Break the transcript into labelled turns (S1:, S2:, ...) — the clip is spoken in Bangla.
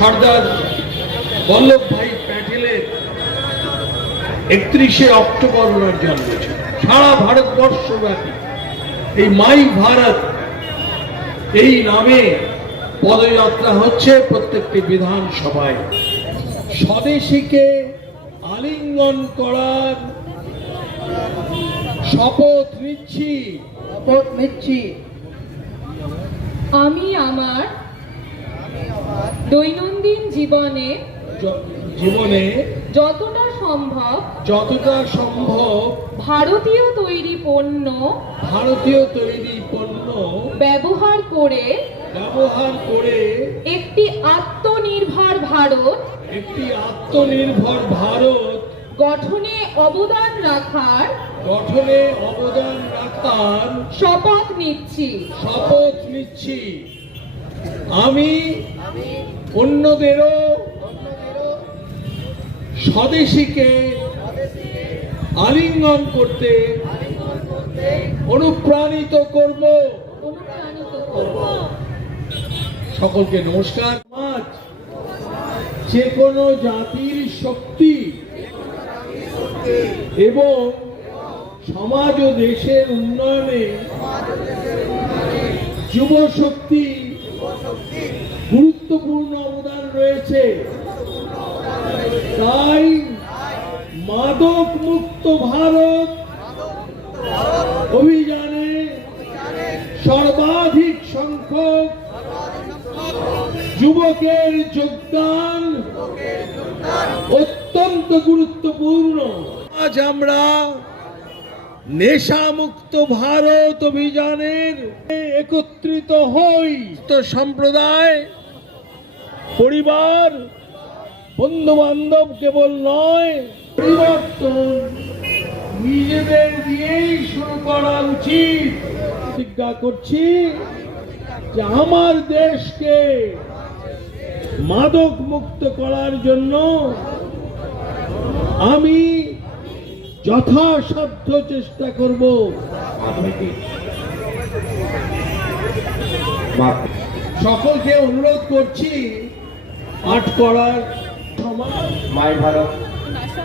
S1: সর্দার বল্লভভাই প্যাটেলের একত্রিশে অক্টোবর ওনার জন্মেছে সারা ভারতবর্ষব্যাপী এই মাই ভারত, এই নামে পদযাত্রা হচ্ছে প্রত্যেকটি বিধানসভায়। স্বদেশীকে আলিঙ্গন করার শপথ নিচ্ছি।
S2: শপথ নিচ্ছি।
S3: আমি আমার দৈনন্দিন জীবনে
S1: জীবনে
S3: যতটা সম্ভব
S1: যতটা সম্ভব
S3: ভারতীয় তৈরি পণ্য
S1: ভারতীয় তৈরি পণ্য
S3: ব্যবহার করে
S1: ব্যবহার করে
S3: একটি আত্মনির্ভর ভারত
S1: একটি আত্মনির্ভর ভারত
S3: গঠনে অবদান রাখার
S1: গঠনে অবদান রাখার
S3: শপথ নিচ্ছি।
S1: শপথ নিচ্ছি। আমি অন্যদেরও স্বদেশীকে আলিঙ্গন করতে অনুপ্রাণিত করব। সকলকে নমস্কার। যে কোনো জাতির শক্তি এবং সমাজ ও দেশের উন্নয়নে যুব শক্তি গুরুত্বপূর্ণ অবদান রয়েছে। তাই মাদক মুক্ত ভারত অভিযানে সর্বাধিক সংখ্যক যুবকের যোগদান অত্যন্ত গুরুত্বপূর্ণ। আজ আমরা নেশামুক্ত ভারত অভিযানের একত্রিত হই। তো সম্প্রদায়, পরিবার বন্ধু বান্ধব কেবল নয়, পরিবর্তন নিজেদের দিয়েই শুরু করা উচিত। প্রতিজ্ঞা করছি যে আমার দেশকে মাদক মুক্ত করার জন্য আমি যথাসাধ্য চেষ্টা করব। সকলকে অনুরোধ করছি আট করার সময়
S2: মাই ভারত